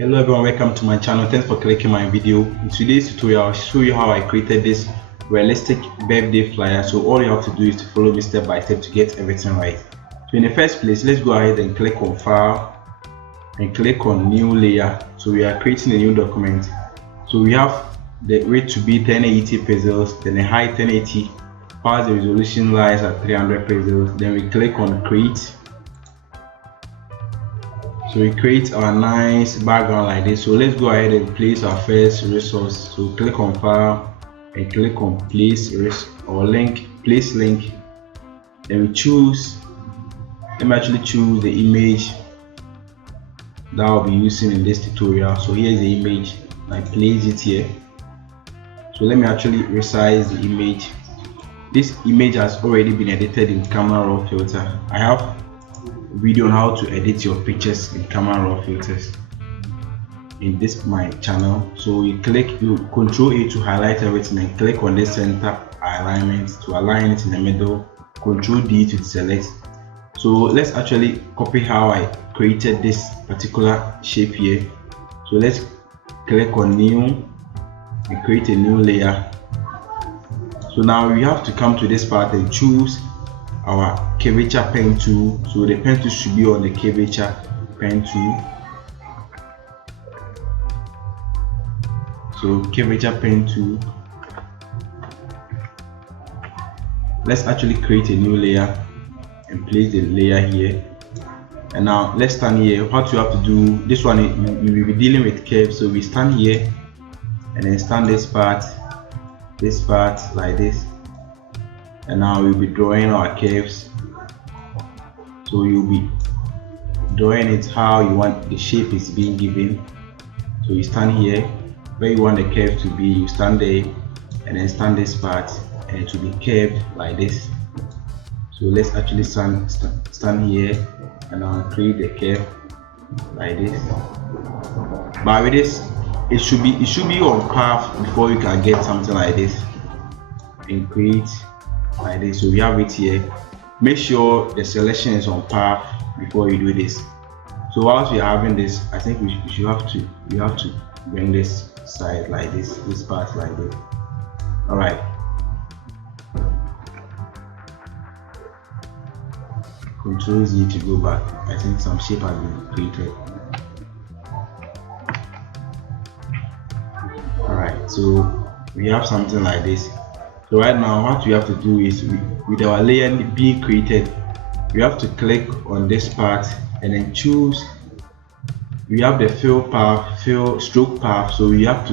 Hello everyone, welcome to my channel. Thanks for clicking my video. In today's tutorial I'll show you how I created this realistic birthday flyer. So all you have to do is to follow me step by step to get everything right. So in the first place, let's go ahead and click on file and click on new layer. So we are creating a new document. So we have the weight to be 1080 pixels, then the height 1080, as the resolution lies at 300 pixels. Then we click on create. So we create our nice background like this. So let's go ahead and place our first resource. So click on file and click on place link. Then we choose, let me actually choose the image that I'll be using in this tutorial. So here's the image, I place it here. So let me actually resize the image. This image has already been edited in Camera Raw filter. I have video on how to edit your pictures in Camera Raw filters in this my channel. So you Control A to highlight everything and click on this center alignment to align it in the middle. Control D to select. So let's actually copy how I created this particular shape here. So let's click on new and create a new layer. So now we have to come to this part and choose our curvature pen tool. So the pen tool should be on the curvature pen tool. So curvature pen tool. Let's actually create a new layer and place the layer here. And now let's stand here. What you have to do, this one you will be dealing with curves. So we stand here and then stand this part like this. And now we'll be drawing our curves. So you'll be drawing it how you want the shape is being given. So you stand here where you want the curve to be, you stand there and then stand this part and it will be curved like this. So let's actually stand here and I'll create the curve like this. But with this, it should be on path before you can get something like this and create like this. So we have it here. Make sure the selection is on path before you do this. So whilst we are having this, I think you have to bring this side like this part like this. All right. Control Z to go back. I think some shape has been created. All right. So we have something like this. So right now what we have to do is with our layer being created, we have to click on this part and then choose. We have the fill stroke path. So we are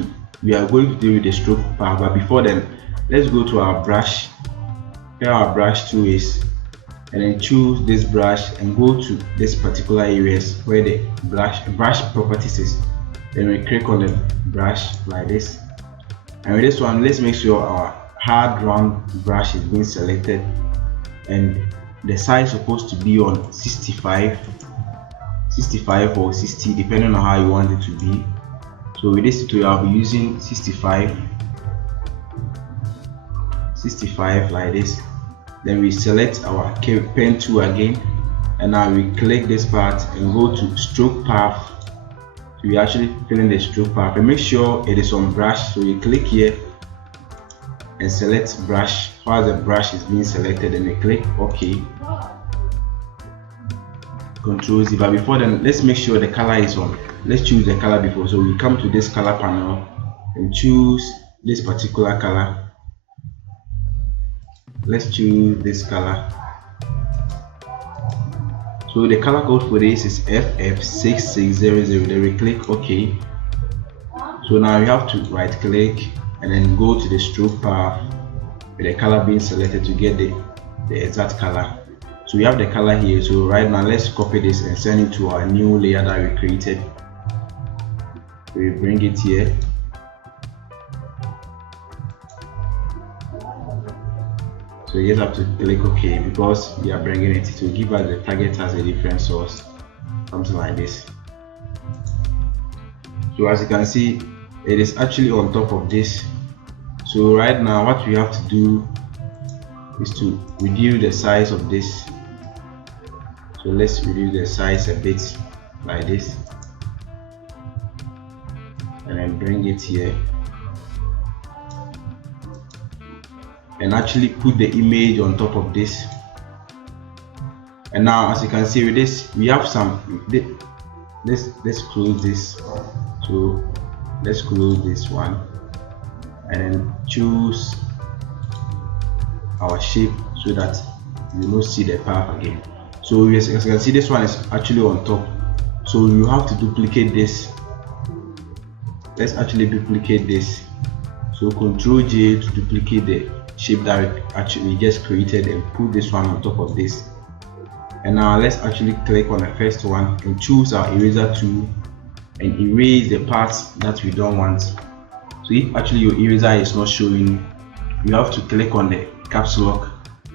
going to deal with the stroke path, but before then let's go to our brush. Here our brush tool is, and then choose this brush and go to this particular areas where the brush properties is. Then we click on the brush like this, and with this one let's make sure our hard round brush is being selected and the size is supposed to be on 65 or 60 depending on how you want it to be. So with this tutorial I'll be using 65 like this. Then we select our pen tool again and now we click this part and go to stroke path. So we actually fill in the stroke path and make sure it is on brush. So you click here and select brush while the brush is being selected, and we click OK. Control Z. But before then, let's make sure the color is on. Let's choose the color before. So we come to this color panel and choose this particular color. Let's choose this color. So the color code for this is FF6600. Then we click OK. So now we have to right click and then go to the stroke path with the color being selected to get the exact color. So we have the color here. So right now let's copy this and send it to our new layer that we created. So we bring it here. So you just have to click OK because we are bringing it to give us the target as a different source, something like this. So as you can see, it is actually on top of this. So right now what we have to do is to reduce the size of this. So let's reduce the size a bit like this. and then bring it here and actually put the image on top of this. And now, as you can see with this, we have some, let's close this. So let's close this one and then choose our shape so that you don't see the path again. So as you can see, this one is actually on top, so you have to duplicate this. Let's actually duplicate this. So Ctrl J to duplicate the shape that we actually just created and put this one on top of this. And now let's actually click on the first one and choose our eraser tool and erase the parts that we don't want. So if actually your eraser is not showing, you have to click on the caps lock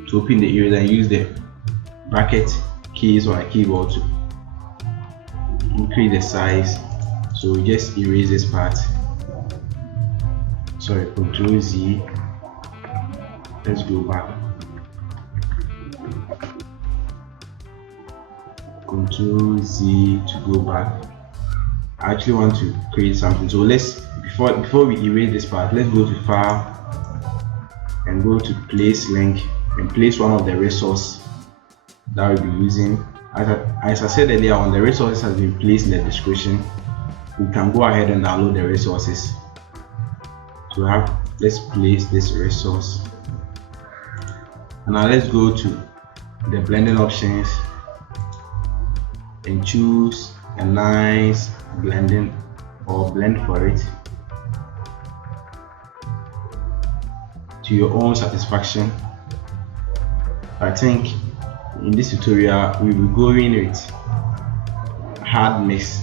to open the eraser and use the bracket keys on a keyboard to increase the size. So we just erase this part. Sorry, Ctrl Z. Let's go back. Ctrl Z to go back. I actually want to create something. So let's before we erase this part, let's go to File and go to Place Link and place one of the resources that we'll be using. As I said earlier on, the resources has been placed in the description. We can go ahead and download the resources. So let's place this resource. And now let's go to the blending options and choose a nice blending or blend for it to your own satisfaction. I think in this tutorial we will go in with hard mix.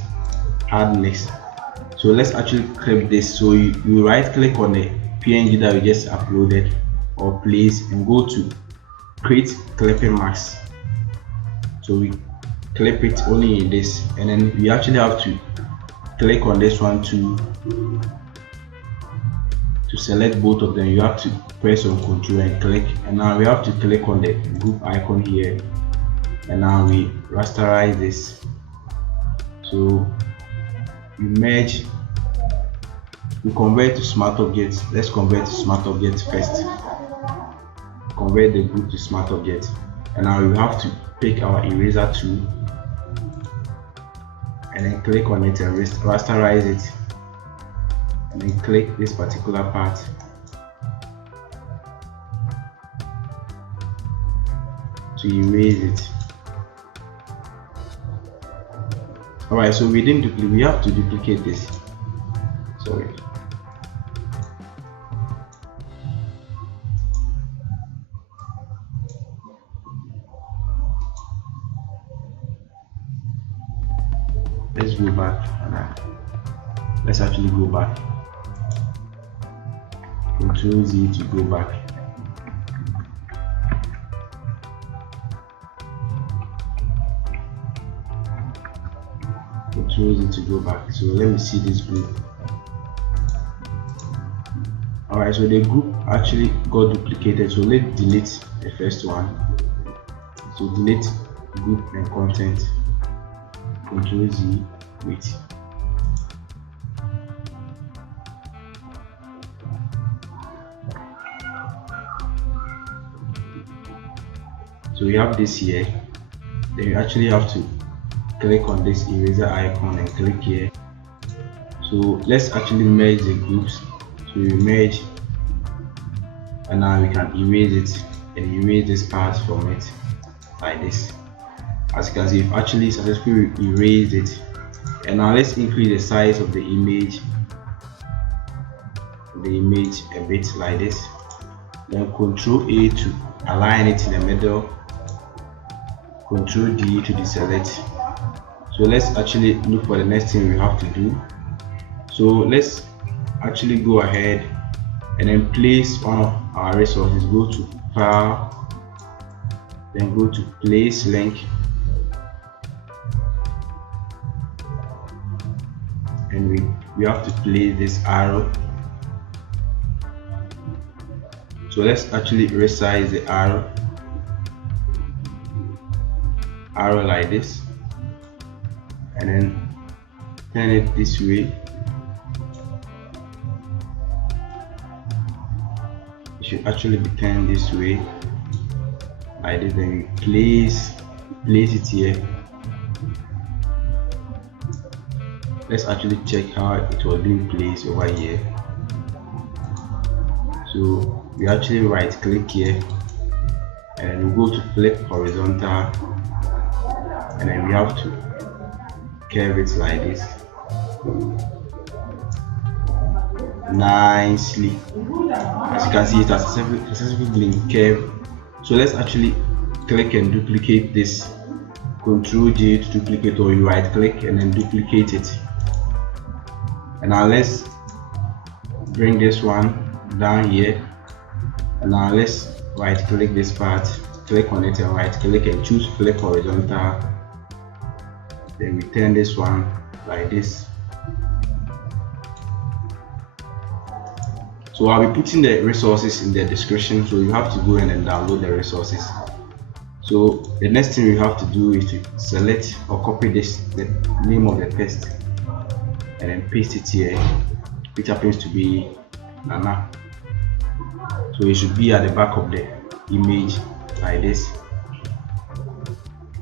So let's actually clip this. So you right click on the PNG that we just uploaded or place and go to create clipping mask. So we clip it only in this, and then we actually have to click on this one to select both of them. You have to press on Ctrl and click, and now we have to click on the group icon here, and now we rasterize this. So you merge, you convert to smart objects. Let's convert to smart objects first. Convert the group to smart object, and now you have to pick our eraser tool and then click on it and rasterize it, and then click this particular part to erase it. Alright, so we didn't duplicate, we have to duplicate this. Sorry. Let's go back and let's actually go back. Ctrl Z to go back. Ctrl Z to go back. So let me see this group. Alright, so the group actually got duplicated. So let's delete the first one. So delete group and content. Ctrl Z, wait. So you have this here, then you actually have to click on this eraser icon and click here. So let's actually merge the groups. So we merge, and now we can erase it and erase this part from it like this. As you can see, we've actually successfully erased it. And now let's increase the size of the image a bit like this. Then Ctrl A to align it in the middle, Ctrl D to deselect. So let's actually look for the next thing we have to do. So let's actually go ahead and then place one of our resources. Go to File, then go to Place Link, and we have to place this arrow. So let's actually resize the arrow like this, and then turn it this way should actually be turned this way like this. Then we place it here. Let's actually check how it was being placed over here. So we actually right click here and we go to flip horizontal, and then we have to curve it like this nicely. As you can see, it has successfully been curved. So let's actually click and duplicate this. Ctrl J to duplicate, or you right click and then duplicate it. And now let's bring this one down here, and now let's right click this part, click on it and right click and choose flip horizontal. Then we turn this one like this. So I'll be putting the resources in the description, so you have to go in and download the resources. So the next thing we have to do is to select or copy the name of the text and then paste it here, which happens to be Nana. So it should be at the back of the image like this.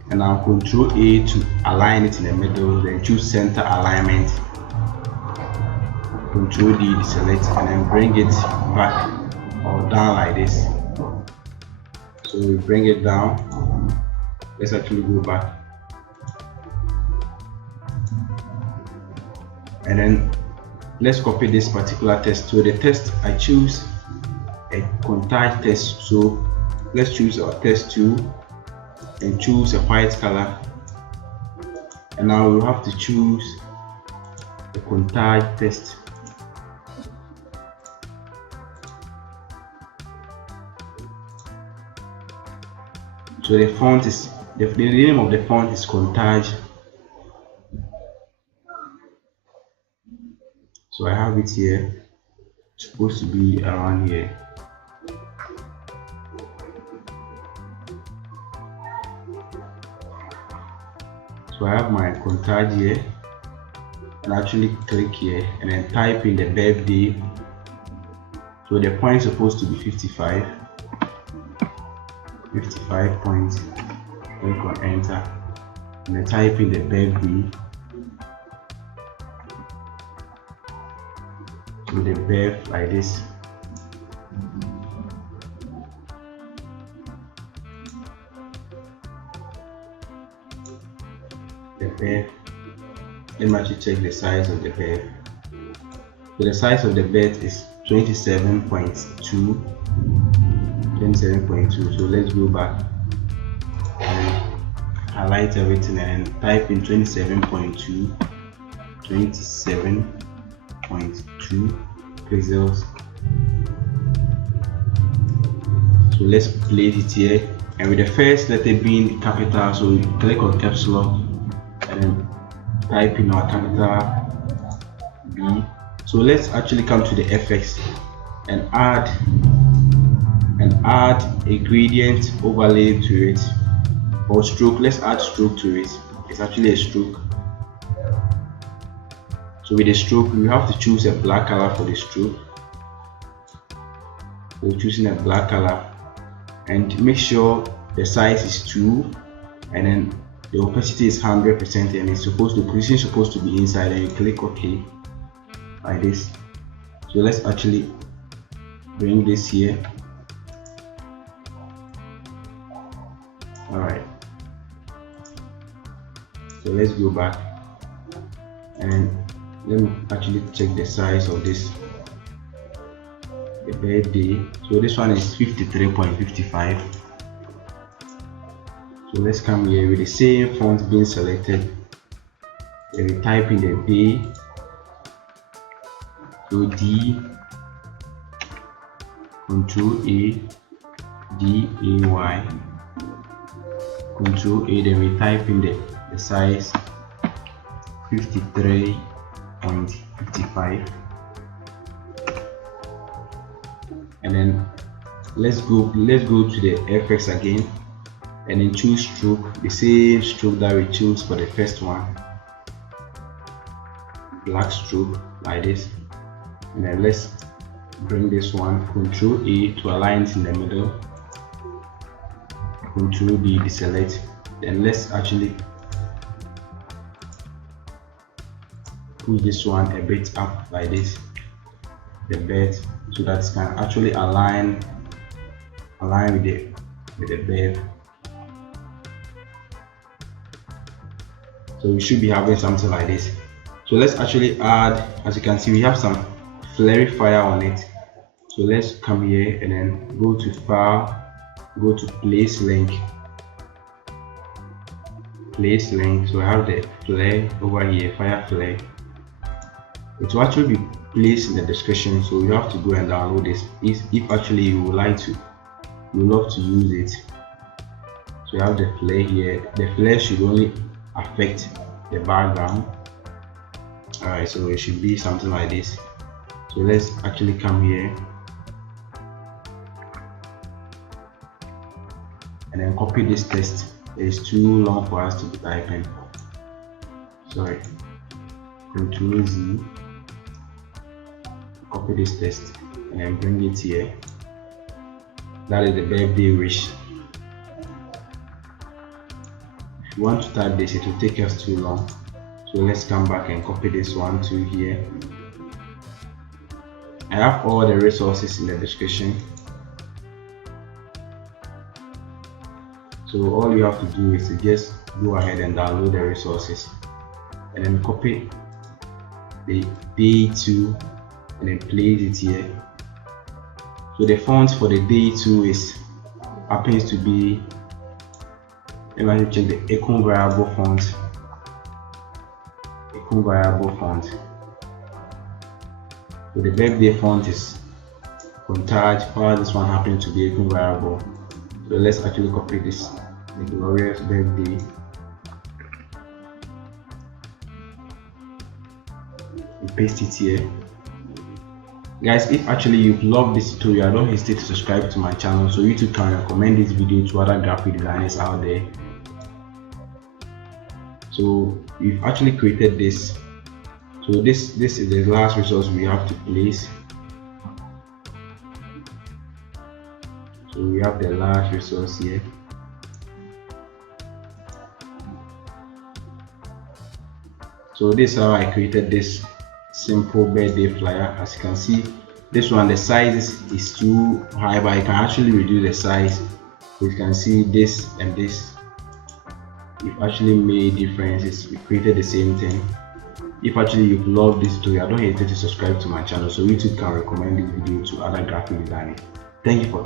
And now Ctrl A to align it in the middle, then choose center alignment. Ctrl D to select, and then bring it back or down like this. So we bring it down. Let's actually go back, and then let's copy this particular text. So the text, I choose a contact text, so let's choose our text tool and choose a white color, and now we'll have to choose the contact text. So the font is the name of the font is Contage. So I have it here. It's supposed to be around here. So I have my Contage here, and actually click here and then type in the birthday. So the point is supposed to be 55 points. Click on enter and then type in the birthday. So the birth like this. The birth. Let me actually check the size of the birth. So the size of the birth is 27.2. So let's go back and highlight everything and type in 27.2 pixels. So let's place it here, and with the first letter being capital, so we click on caps lock and then type in our capital B. So let's actually come to the effects and add a gradient overlay to it, or stroke. Let's add stroke to it. It's actually a stroke. So with the stroke, we have to choose a black color for the stroke. So choosing a black color, and make sure the size is 2, and then the opacity is 100%, and it's supposed to, the position is supposed to be inside, and you click OK like this. So let's actually bring this here. Alright, so let's go back and let me actually check the size of this, the birthday. So this one is 53.55. So let's come here with the same font being selected, then we type in the day. So D, Ctrl A, D A Y, Ctrl A, then we type in the size 53.55, and then let's go to the effects again, and then choose stroke, the same stroke that we choose for the first one, black stroke like this, and then let's bring this one, Ctrl A to align it in the middle, Ctrl D deselect. Then let's actually push this one a bit up like this, the bed, so that it can actually align with the bed. So we should be having something like this. So let's actually add, as you can see, we have some flare fire on it. So let's come here and then go to File, go to Place Link. Place Link. So I have the flare over here, fire flare. It will actually be placed in the description, so you have to go and download this if actually you would like to, you love to use it. So you have the flare here. The flare should only affect the background. Alright, so it should be something like this. So let's actually come here and then copy this text. It's too long for us to be typing. Sorry. Ctrl Z, copy this text and then bring it here. That is the birthday wish. If you want to type this, it will take us too long. So let's come back and copy this one to here. I have all the resources in the description. So all you have to do is to just go ahead and download the resources and then copy the day 2 and then place it here. So the font for the day 2 happens to be, let me check the icon variable font. Icon variable font. So the birthday font is Contage, while this one happens to be icon variable. So let's actually copy this, the glorious birthday. And paste it here. Guys, if actually you love this tutorial, don't hesitate to subscribe to my channel so YouTube can recommend this video to other graphic designers out there. So we've actually created this. So this is the last resource we have to place. So we have the last resource here. So this is how I created this simple birthday flyer. As you can see, this one, the size is too high, but I can actually reduce the size. So you can see this and this, we've actually made differences. We created the same thing. If actually you love this tutorial, don't hesitate to subscribe to my channel so YouTube can recommend this video to other graphic designers. Thank you for